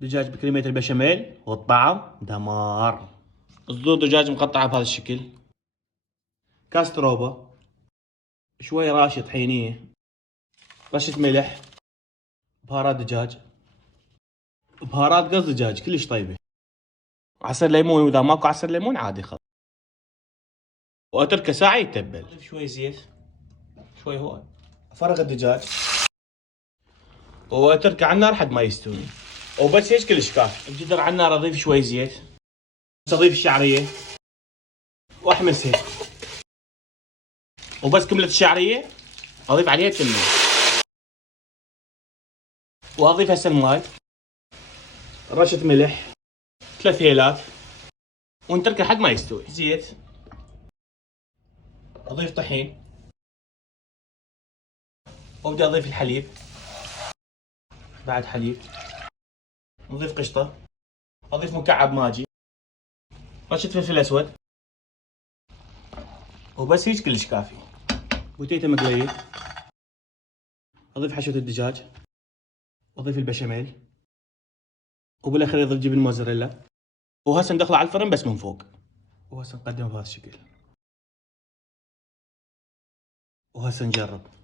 دجاج بكريمة البشاميل والطعم دمار. صدور دجاج مقطعة بهذا الشكل. كاس تروبة، شوي راشة طحينية، رشة ملح، بهارات دجاج، بهارات قص دجاج كلش طيبة، عصير ليمون، واذا ماكو عصير ليمون عادي خلاص، واتركه ساعة يتبل. اضيف شوي زيت، شوي هواي، افرغ الدجاج واتركه على النار لحد ما يستوي، وبس هيك كلش كافي. الجدر على النار اضيف شوي زيت، اضيف الشعرية واحمس هيك، وبس كملت الشعرية اضيف عليها كمية، واضيف هسه الماي، رشة ملح، 3 هيلات، ونتركه لحد ما يستوي. زيت، اضيف طحين، وابدا اضيف الحليب، بعد حليب، نضيف قشطة، اضيف مكعب ماجي، رشة فلفل اسود، وبس هيك كلش كافي. بوتيتا مقلية، اضيف حشوة الدجاج، واضيف البشاميل، وبالاخير اضيف جبن موزاريلا، وهسه ندخله على الفرن بس من فوق، وهسه نقدمه بهذا الشكل، وهسه نجرب.